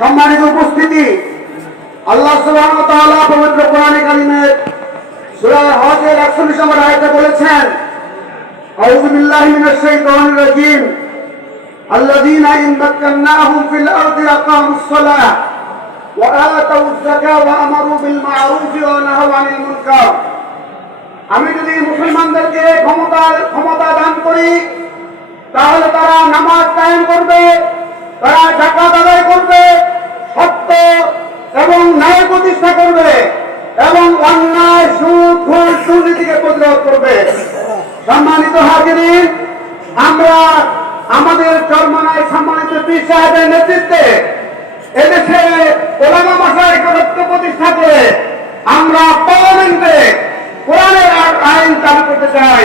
সম্মানিত উপস্থিতি। আল্লাহ পবিত্র কোরআনে কালিমের সূরা হজের 41 নম্বর আয়াতে বলেছেন আমি যদি মুসলমানদেরকে ক্ষমতা ক্ষমতা দান করি, তাহলে তারা সম্মানিত হাজিরিন আমরা আমাদের চরমানায় সম্মানিত পীর সাহেবের নেতৃত্বে এদেশে ওলামা মাসায় একত্র প্রতিষ্ঠা করে আমরা পার্লামেন্টে কোরআনের আইন চালু করতে চাই।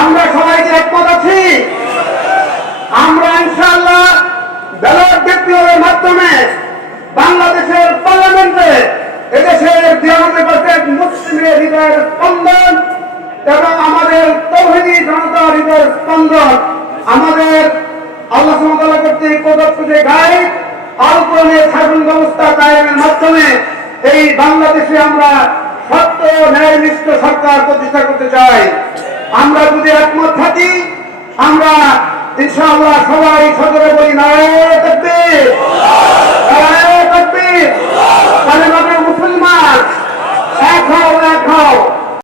আমরা সবাইকে একমত আছি। আমরা ইনশাআল্লাহ ব্যালট বিপ্লবের মাধ্যমে বাংলাদেশের পার্লামেন্টে এদেশের পার্সেন্ট মুসলিমের হৃদয়ের স্পন্দন এবং আমাদের তৌহিদি জনতা স্পন্দন। আমাদের আল্লাহ সুমতাল্লাহ কর্তৃক প্রদত্ত যে গাইড আলোচনে শাসন ব্যবস্থা কায়েমের মাধ্যমে। এই বাংলাদেশে আমরা সত্য ন্যায়নিষ্ঠ সরকার প্রতিষ্ঠা করতে চাই। আমরা যদি একমত থাকি, আমরা ইনশাআল্লাহ সবাই সদরে